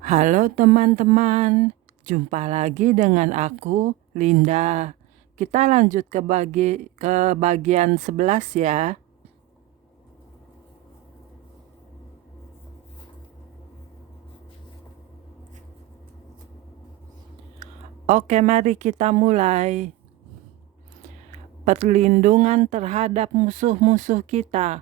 Halo teman-teman, jumpa lagi dengan aku, Linda. Kita lanjut ke bagian 11 ya. Oke, mari kita mulai. Perlindungan terhadap musuh-musuh kita.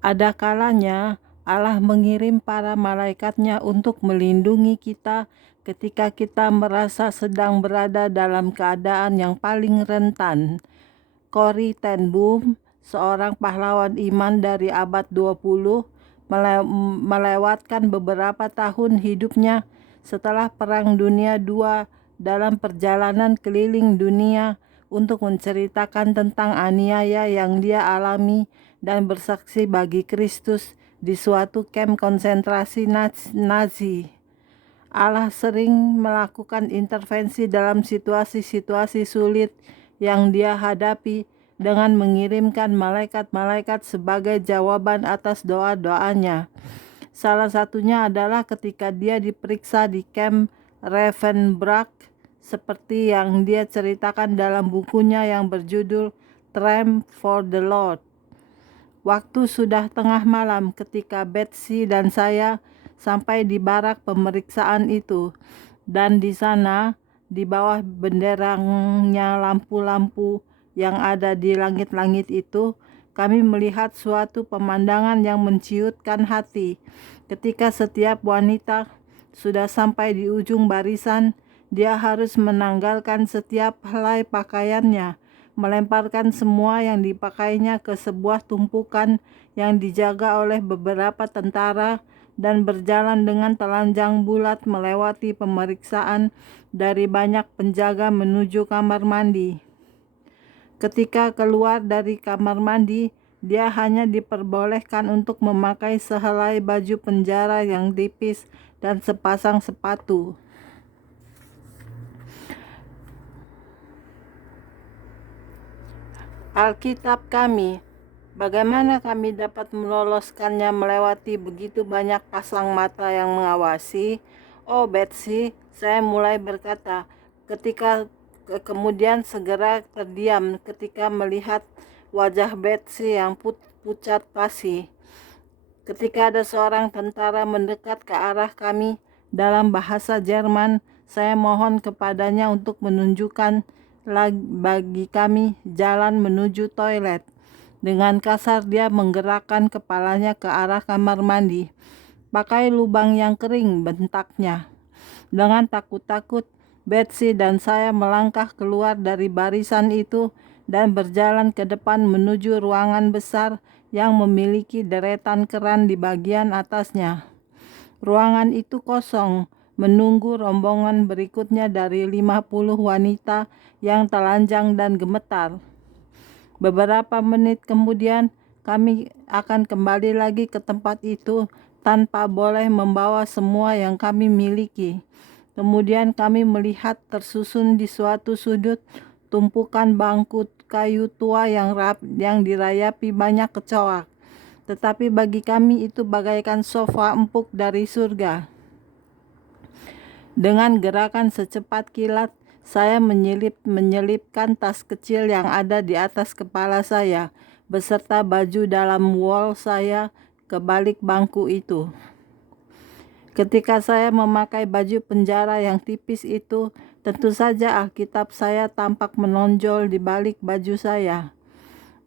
Ada kalanya Allah mengirim para malaikatnya untuk melindungi kita ketika kita merasa sedang berada dalam keadaan yang paling rentan. Corrie ten Boom, seorang pahlawan iman dari abad 20, melewatkan beberapa tahun hidupnya setelah Perang Dunia II dalam perjalanan keliling dunia untuk menceritakan tentang aniaya yang dia alami dan bersaksi bagi Kristus di suatu kamp konsentrasi Nazi. Allah sering melakukan intervensi dalam situasi-situasi sulit yang dia hadapi dengan mengirimkan malaikat-malaikat sebagai jawaban atas doa-doanya. Salah satunya adalah ketika dia diperiksa di kamp Ravensbrück, seperti yang dia ceritakan dalam bukunya yang berjudul Tramp for the Lord. Waktu sudah tengah malam ketika Betsy dan saya sampai di barak pemeriksaan itu, dan di sana, di bawah benderanya lampu-lampu yang ada di langit-langit itu, kami melihat suatu pemandangan yang menciutkan hati. Ketika setiap wanita sudah sampai di ujung barisan, dia harus menanggalkan setiap helai pakaiannya, melemparkan semua yang dipakainya ke sebuah tumpukan yang dijaga oleh beberapa tentara, dan berjalan dengan telanjang bulat melewati pemeriksaan dari banyak penjaga menuju kamar mandi. Ketika keluar dari kamar mandi, dia hanya diperbolehkan untuk memakai sehelai baju penjara yang tipis dan sepasang sepatu. Alkitab kami, bagaimana kami dapat meloloskannya melewati begitu banyak pasang mata yang mengawasi? Oh Betsy, saya mulai berkata, kemudian segera terdiam ketika melihat wajah Betsy yang pucat pasi. Ketika ada seorang tentara mendekat ke arah kami dalam bahasa Jerman, saya mohon kepadanya untuk menunjukkan bagi kami jalan menuju toilet. Dengan kasar dia menggerakkan kepalanya ke arah kamar mandi. Pakai lubang yang kering, bentaknya. Dengan takut-takut, Betsy dan saya melangkah keluar dari barisan itu dan berjalan ke depan menuju ruangan besar yang memiliki deretan keran di bagian atasnya. Ruangan itu kosong, menunggu rombongan berikutnya dari 50 wanita yang telanjang dan gemetar. Beberapa menit kemudian, kami akan kembali lagi ke tempat itu tanpa boleh membawa semua yang kami miliki. Kemudian kami melihat tersusun di suatu sudut tumpukan bangku kayu tua yang dirayapi banyak kecoak. Tetapi bagi kami itu bagaikan sofa empuk dari surga. Dengan gerakan secepat kilat, saya menyelipkan tas kecil yang ada di atas kepala saya, beserta baju dalam wol saya ke balik bangku itu. Ketika saya memakai baju penjara yang tipis itu, tentu saja Alkitab saya tampak menonjol di balik baju saya.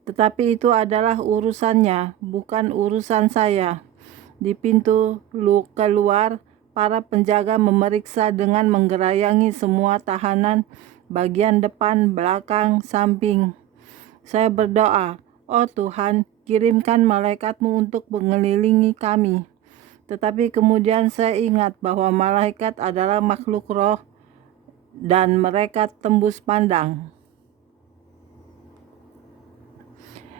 Tetapi itu adalah urusannya, bukan urusan saya. Di pintu keluar, para penjaga memeriksa dengan menggerayangi semua tahanan, bagian depan, belakang, samping. Saya berdoa, oh Tuhan, kirimkan malaikatmu untuk mengelilingi kami. Tetapi kemudian saya ingat bahwa malaikat adalah makhluk roh dan mereka tembus pandang.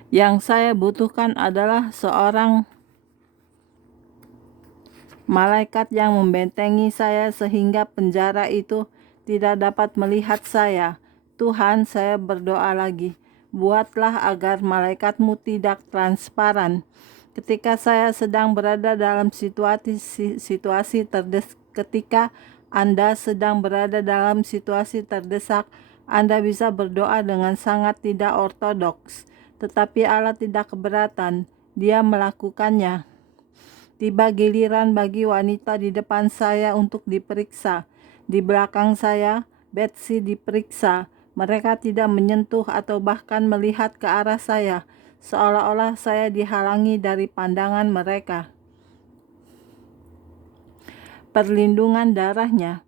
Yang saya butuhkan adalah seorang malaikat yang membentengi saya sehingga penjara itu tidak dapat melihat saya. Tuhan, saya berdoa lagi, buatlah agar malaikatmu tidak transparan. Ketika saya sedang berada dalam situasi ketika Anda sedang berada dalam situasi terdesak, Anda bisa berdoa dengan sangat tidak ortodoks, tetapi Allah tidak keberatan. Dia melakukannya. Tiba giliran bagi wanita di depan saya untuk diperiksa. Di belakang saya, Betsy diperiksa. Mereka tidak menyentuh atau bahkan melihat ke arah saya, seolah-olah saya dihalangi dari pandangan mereka. Perlindungan darahnya.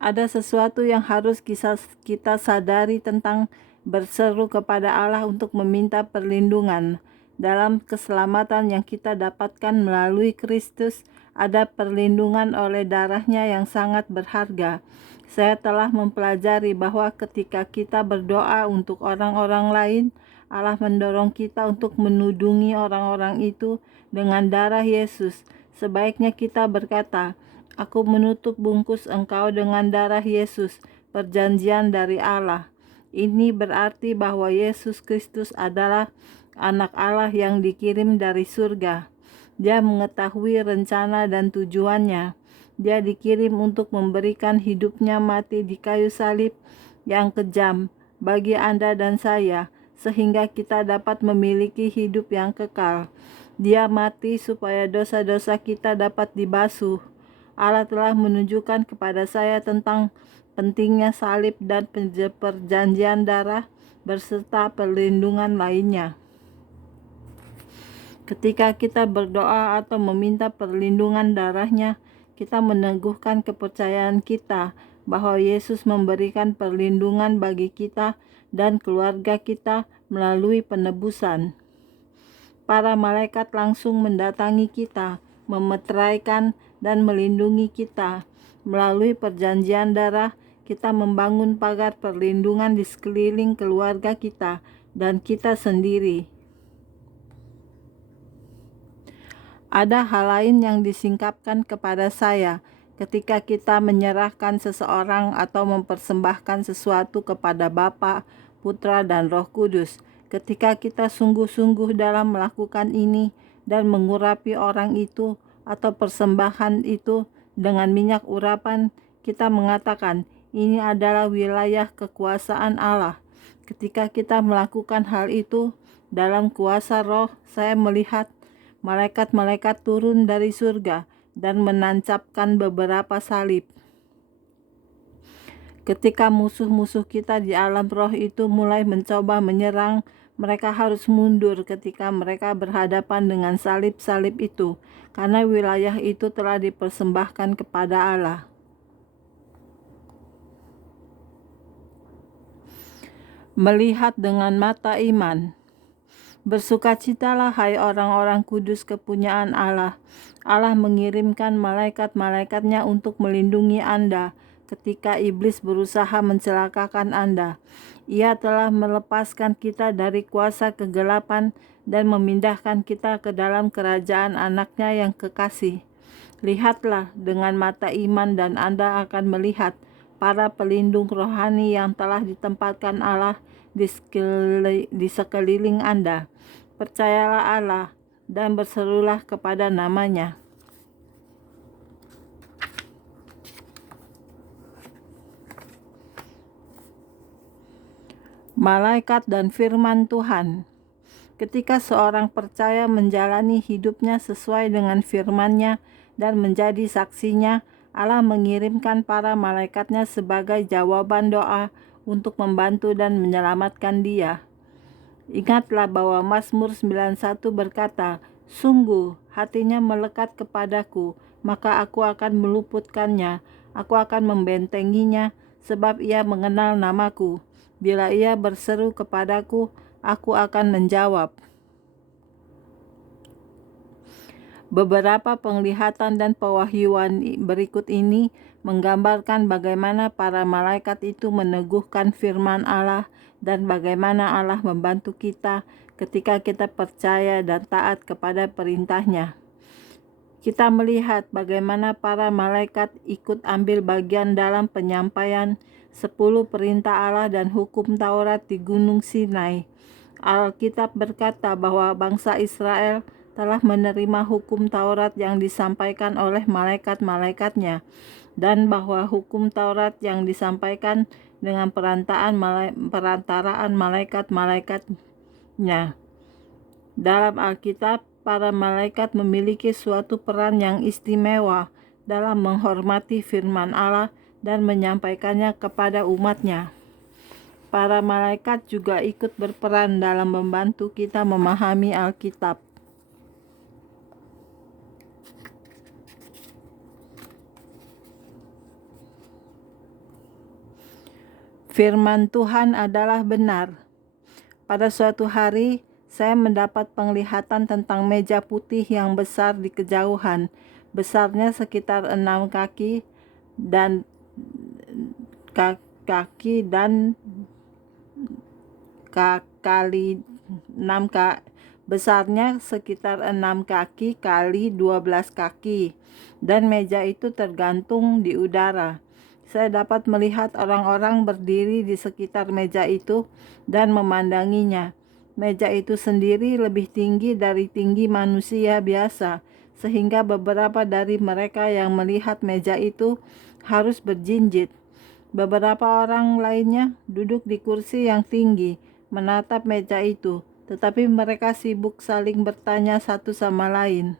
Ada sesuatu yang harus kita sadari tentang berseru kepada Allah untuk meminta perlindungan. Dalam keselamatan yang kita dapatkan melalui Kristus, ada perlindungan oleh darahnya yang sangat berharga. Saya telah mempelajari bahwa ketika kita berdoa untuk orang-orang lain, Allah mendorong kita untuk menudungi orang-orang itu dengan darah Yesus. Sebaiknya kita berkata, "Aku menutup bungkus engkau dengan darah Yesus, perjanjian dari Allah." Ini berarti bahwa Yesus Kristus adalah Anak Allah yang dikirim dari surga. Dia mengetahui rencana dan tujuannya. Dia dikirim untuk memberikan hidupnya mati di kayu salib yang kejam bagi Anda dan saya, sehingga kita dapat memiliki hidup yang kekal. Dia mati supaya dosa-dosa kita dapat dibasuh. Allah telah menunjukkan kepada saya tentang pentingnya salib dan perjanjian darah berserta perlindungan lainnya. Ketika kita berdoa atau meminta perlindungan darahnya, kita meneguhkan kepercayaan kita bahwa Yesus memberikan perlindungan bagi kita dan keluarga kita melalui penebusan. Para malaikat langsung mendatangi kita, memeteraikan dan melindungi kita. Melalui perjanjian darah, kita membangun pagar perlindungan di sekeliling keluarga kita dan kita sendiri. Ada hal lain yang disingkapkan kepada saya ketika kita menyerahkan seseorang atau mempersembahkan sesuatu kepada Bapa, Putra, dan Roh Kudus. Ketika kita sungguh-sungguh dalam melakukan ini dan mengurapi orang itu atau persembahan itu dengan minyak urapan, kita mengatakan, ini adalah wilayah kekuasaan Allah. Ketika kita melakukan hal itu dalam kuasa Roh, saya melihat malaikat-malaikat turun dari surga dan menancapkan beberapa salib. Ketika musuh-musuh kita di alam roh itu mulai mencoba menyerang, mereka harus mundur ketika mereka berhadapan dengan salib-salib itu, karena wilayah itu telah dipersembahkan kepada Allah. Melihat dengan mata iman. Bersukacitalah hai orang-orang kudus kepunyaan Allah. Allah mengirimkan malaikat-malaikatnya untuk melindungi Anda ketika iblis berusaha mencelakakan Anda. Ia telah melepaskan kita dari kuasa kegelapan dan memindahkan kita ke dalam kerajaan anaknya yang kekasih. Lihatlah dengan mata iman dan Anda akan melihat para pelindung rohani yang telah ditempatkan Allah di sekeliling Anda. Percayalah Allah dan berserulah kepada namanya. Malaikat dan firman Tuhan. Ketika seorang percaya menjalani hidupnya sesuai dengan firman-Nya dan menjadi saksinya, Allah mengirimkan para malaikatnya sebagai jawaban doa untuk membantu dan menyelamatkan dia. Ingatlah bahwa Mazmur 91 berkata, "Sungguh hatinya melekat kepadaku, maka aku akan meluputkannya, aku akan membentenginya, sebab ia mengenal namaku. Bila ia berseru kepadaku, aku akan menjawab." Beberapa penglihatan dan pewahyuan berikut ini menggambarkan bagaimana para malaikat itu meneguhkan firman Allah dan bagaimana Allah membantu kita ketika kita percaya dan taat kepada perintahnya. Kita melihat bagaimana para malaikat ikut ambil bagian dalam penyampaian 10 perintah Allah dan hukum Taurat di Gunung Sinai. Alkitab berkata bahwa bangsa Israel telah menerima hukum Taurat yang disampaikan oleh malaikat-malaikatnya, dan bahwa hukum Taurat yang disampaikan dengan perantaraan malaikat-malaikatnya. Dalam Alkitab, para malaikat memiliki suatu peran yang istimewa dalam menghormati firman Allah dan menyampaikannya kepada umatnya. Para malaikat juga ikut berperan dalam membantu kita memahami Alkitab. Firman Tuhan adalah benar. Pada suatu hari, saya mendapat penglihatan tentang meja putih yang besar di kejauhan. Besarnya sekitar 6 kaki dan kali 6 kaki. Besarnya sekitar 6 kaki kali 12 kaki. Dan meja itu tergantung di udara. Saya dapat melihat orang-orang berdiri di sekitar meja itu dan memandanginya. Meja itu sendiri lebih tinggi dari tinggi manusia biasa, sehingga beberapa dari mereka yang melihat meja itu harus berjinjit. Beberapa orang lainnya duduk di kursi yang tinggi, menatap meja itu, tetapi mereka sibuk saling bertanya satu sama lain.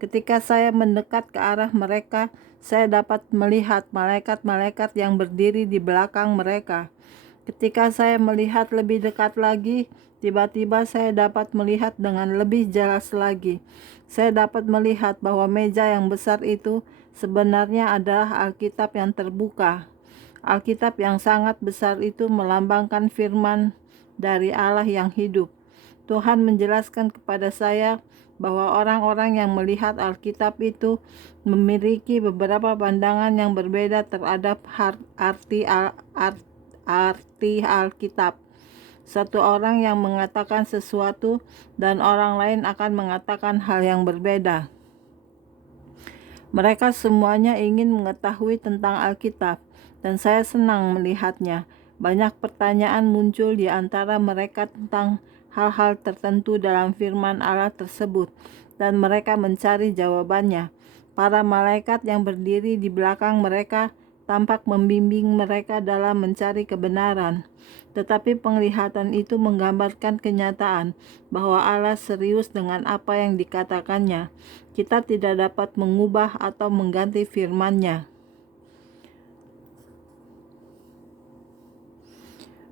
Ketika saya mendekat ke arah mereka, saya dapat melihat malaikat-malaikat yang berdiri di belakang mereka. Ketika saya melihat lebih dekat lagi, tiba-tiba saya dapat melihat dengan lebih jelas lagi. Saya dapat melihat bahwa meja yang besar itu sebenarnya adalah Alkitab yang terbuka. Alkitab yang sangat besar itu melambangkan firman dari Allah yang hidup. Tuhan menjelaskan kepada saya bahwa orang-orang yang melihat Alkitab itu memiliki beberapa pandangan yang berbeda terhadap arti Alkitab. Satu orang yang mengatakan sesuatu dan orang lain akan mengatakan hal yang berbeda. Mereka semuanya ingin mengetahui tentang Alkitab, dan saya senang melihatnya. Banyak pertanyaan muncul di antara mereka tentang hal-hal tertentu dalam firman Allah tersebut, dan mereka mencari jawabannya. Para malaikat yang berdiri di belakang mereka tampak membimbing mereka dalam mencari kebenaran. Tetapi penglihatan itu menggambarkan kenyataan bahwa Allah serius dengan apa yang dikatakannya. Kita tidak dapat mengubah atau mengganti firman-Nya.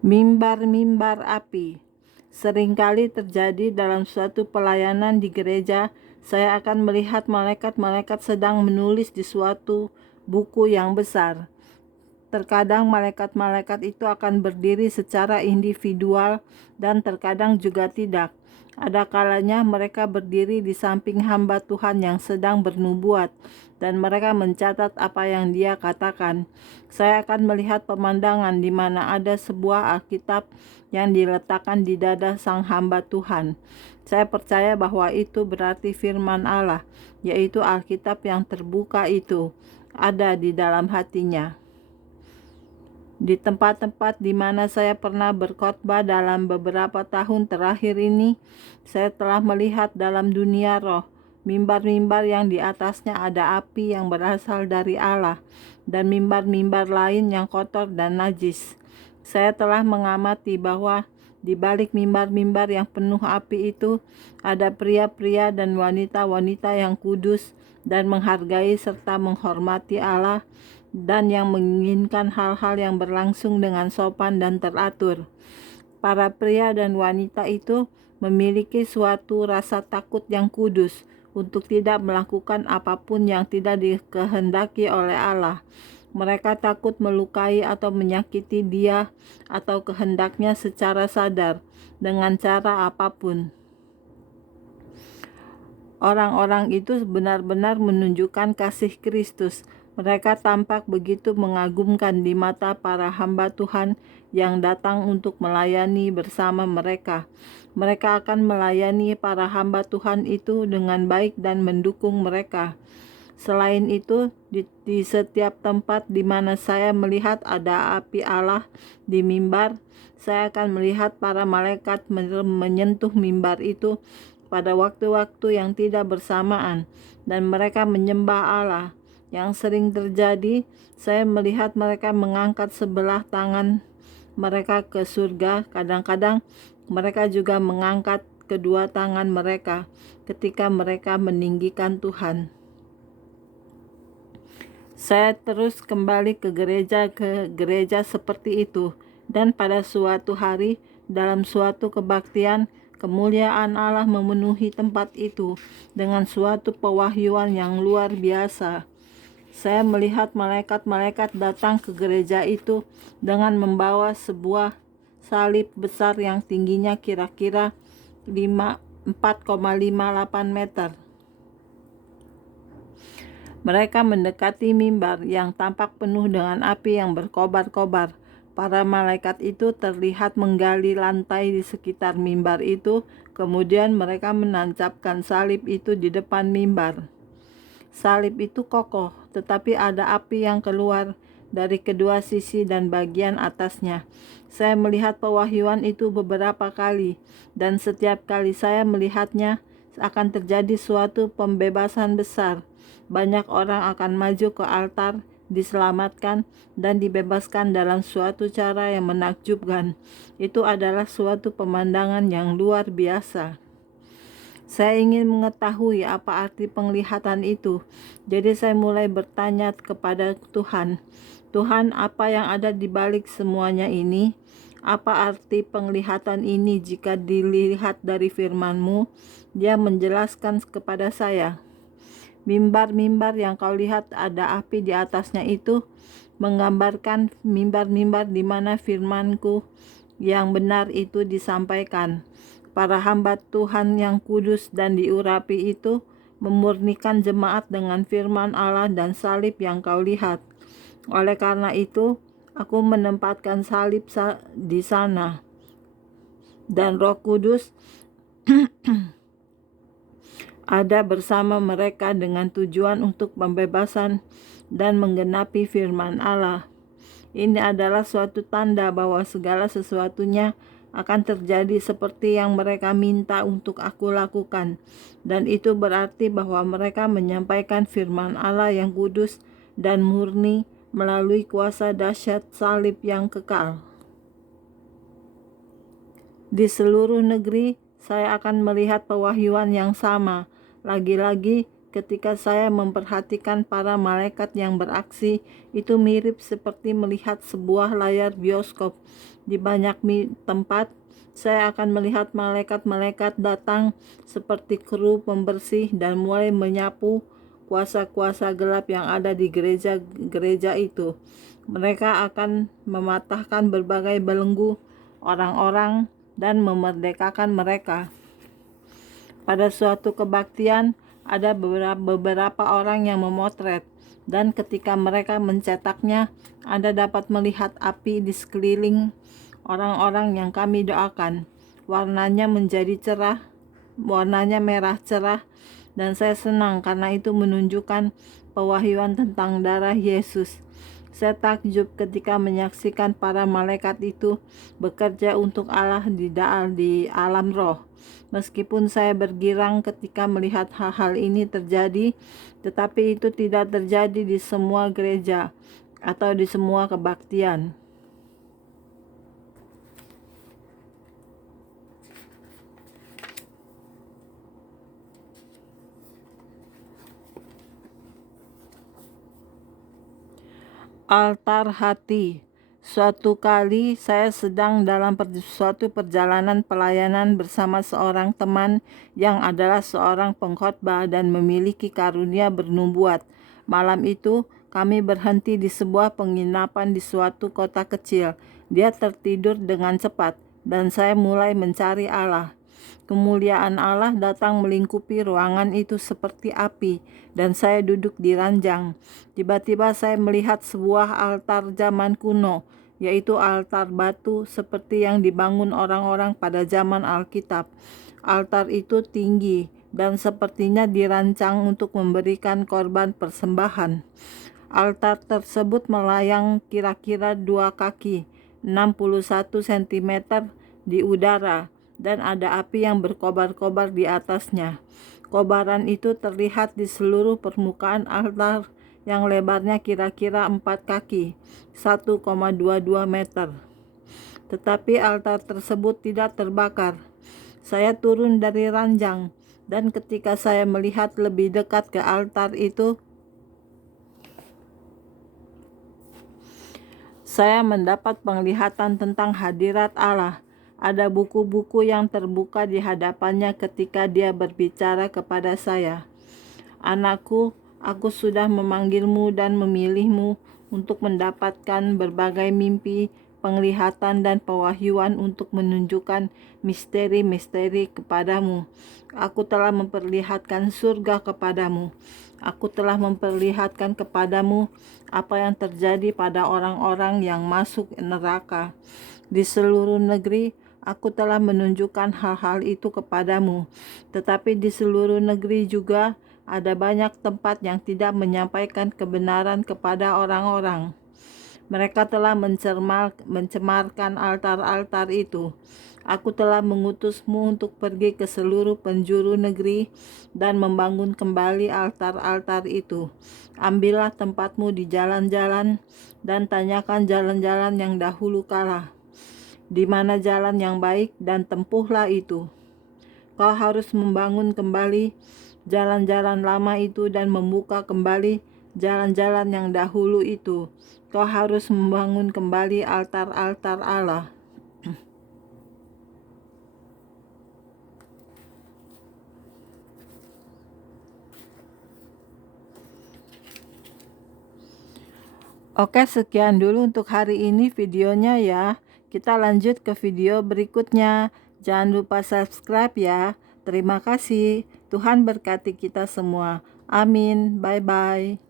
Mimbar-mimbar api. Seringkali terjadi dalam suatu pelayanan di gereja, saya akan melihat malaikat-malaikat sedang menulis di suatu buku yang besar. Terkadang malaikat-malaikat itu akan berdiri secara individual dan terkadang juga tidak. Ada kalanya mereka berdiri di samping hamba Tuhan yang sedang bernubuat dan mereka mencatat apa yang dia katakan. Saya akan melihat pemandangan di mana ada sebuah Alkitab yang diletakkan di dada sang hamba Tuhan. Saya percaya bahwa itu berarti firman Allah, yaitu Alkitab yang terbuka itu ada di dalam hatinya. Di tempat-tempat di mana saya pernah berkhotbah dalam beberapa tahun terakhir ini, saya telah melihat dalam dunia roh, mimbar-mimbar yang di atasnya ada api yang berasal dari Allah, dan mimbar-mimbar lain yang kotor dan najis. Saya telah mengamati bahwa di balik mimbar-mimbar yang penuh api itu, ada pria-pria dan wanita-wanita yang kudus dan menghargai serta menghormati Allah, dan yang menginginkan hal-hal yang berlangsung dengan sopan dan teratur. Para pria dan wanita itu memiliki suatu rasa takut yang kudus untuk tidak melakukan apapun yang tidak dikehendaki oleh Allah. Mereka takut melukai atau menyakiti dia atau kehendaknya secara sadar dengan cara apapun. Orang-orang itu benar-benar menunjukkan kasih Kristus. Mereka tampak begitu mengagumkan di mata para hamba Tuhan yang datang untuk melayani bersama mereka. Mereka akan melayani para hamba Tuhan itu dengan baik dan mendukung mereka. Selain itu, di setiap tempat di mana saya melihat ada api Allah di mimbar, saya akan melihat para malaikat menyentuh mimbar itu pada waktu-waktu yang tidak bersamaan, dan mereka menyembah Allah. Yang sering terjadi, saya melihat mereka mengangkat sebelah tangan mereka ke surga. Kadang-kadang mereka juga mengangkat kedua tangan mereka ketika mereka meninggikan Tuhan. Saya terus kembali ke gereja seperti itu, dan pada suatu hari dalam suatu kebaktian, kemuliaan Allah memenuhi tempat itu dengan suatu pewahyuan yang luar biasa. Saya melihat malaikat-malaikat datang ke gereja itu dengan membawa sebuah salib besar yang tingginya kira-kira 4,58 meter. Mereka mendekati mimbar yang tampak penuh dengan api yang berkobar-kobar. Para malaikat itu terlihat menggali lantai di sekitar mimbar itu, kemudian mereka menancapkan salib itu di depan mimbar. Salib itu kokoh, tetapi ada api yang keluar dari kedua sisi dan bagian atasnya. Saya melihat pewahyuan itu beberapa kali, dan setiap kali saya melihatnya akan terjadi suatu pembebasan besar. Banyak orang akan maju ke altar, diselamatkan, dan dibebaskan dalam suatu cara yang menakjubkan. Itu adalah suatu pemandangan yang luar biasa. Saya ingin mengetahui apa arti penglihatan itu. Jadi saya mulai bertanya kepada Tuhan, Tuhan, apa yang ada di balik semuanya ini? Apa arti penglihatan ini jika dilihat dari firman-Mu? Dia menjelaskan kepada saya, mimbar-mimbar yang kau lihat ada api di atasnya itu menggambarkan mimbar-mimbar di mana firman-Ku yang benar itu disampaikan. Para hamba Tuhan yang kudus dan diurapi itu memurnikan jemaat dengan firman Allah dan salib yang kau lihat. Oleh karena itu, aku menempatkan salib di sana, dan Roh Kudus ada bersama mereka dengan tujuan untuk pembebasan dan menggenapi firman Allah. Ini adalah suatu tanda bahwa segala sesuatunya akan terjadi seperti yang mereka minta untuk aku lakukan. Dan itu berarti bahwa mereka menyampaikan firman Allah yang kudus dan murni melalui kuasa dahsyat salib yang kekal. Di seluruh negeri, saya akan melihat pewahyuan yang sama. Lagi-lagi, ketika saya memperhatikan para malaikat yang beraksi, itu mirip seperti melihat sebuah layar bioskop. Di banyak tempat, saya akan melihat malaikat-malaikat datang seperti kru pembersih dan mulai menyapu kuasa-kuasa gelap yang ada di gereja itu. Mereka akan mematahkan berbagai belenggu orang-orang dan memerdekakan mereka. Pada suatu kebaktian, ada beberapa orang yang memotret, dan ketika mereka mencetaknya, Anda dapat melihat api di sekeliling orang-orang yang kami doakan. Warnanya merah cerah, dan saya senang karena itu menunjukkan pewahyuan tentang darah Yesus. Saya takjub ketika menyaksikan para malaikat itu bekerja untuk Allah di alam roh. Meskipun saya bergirang ketika melihat hal-hal ini terjadi, tetapi itu tidak terjadi di semua gereja atau di semua kebaktian. Altar hati. Suatu kali saya sedang dalam suatu perjalanan pelayanan bersama seorang teman yang adalah seorang pengkhotbah dan memiliki karunia bernubuat. Malam itu kami berhenti di sebuah penginapan di suatu kota kecil. Dia tertidur dengan cepat dan saya mulai mencari Allah. Kemuliaan Allah datang melingkupi ruangan itu seperti api, dan saya duduk di ranjang. Tiba-tiba saya melihat sebuah altar zaman kuno, yaitu altar batu seperti yang dibangun orang-orang pada zaman Alkitab. Altar itu tinggi dan sepertinya dirancang untuk memberikan korban persembahan. Altar tersebut melayang kira-kira 2 kaki, 61 cm di udara, dan ada api yang berkobar-kobar di atasnya. Kobaran itu terlihat di seluruh permukaan altar yang lebarnya kira-kira 4 kaki, 1,22 meter. Tetapi altar tersebut tidak terbakar. Saya turun dari ranjang, dan ketika saya melihat lebih dekat ke altar itu, saya mendapat penglihatan tentang hadirat Allah. Ada buku-buku yang terbuka di hadapannya ketika Dia berbicara kepada saya. Anakku, aku sudah memanggilmu dan memilihmu untuk mendapatkan berbagai mimpi, penglihatan, dan pewahyuan untuk menunjukkan misteri-misteri kepadamu. Aku telah memperlihatkan surga kepadamu. Aku telah memperlihatkan kepadamu apa yang terjadi pada orang-orang yang masuk neraka. Di seluruh negeri, aku telah menunjukkan hal-hal itu kepadamu. Tetapi di seluruh negeri juga ada banyak tempat yang tidak menyampaikan kebenaran kepada orang-orang. Mereka telah mencemarkan altar-altar itu. Aku telah mengutusmu untuk pergi ke seluruh penjuru negeri dan membangun kembali altar-altar itu. Ambillah tempatmu di jalan-jalan dan tanyakan jalan-jalan yang dahulu kala, di mana jalan yang baik, dan tempuhlah itu. Kau harus membangun kembali jalan-jalan lama itu dan membuka kembali jalan-jalan yang dahulu itu. Kau harus membangun kembali altar-altar Allah. Oke, sekian dulu untuk hari ini videonya ya. Kita lanjut ke video berikutnya. Jangan lupa subscribe ya. Terima kasih. Tuhan berkati kita semua. Amin. Bye-bye.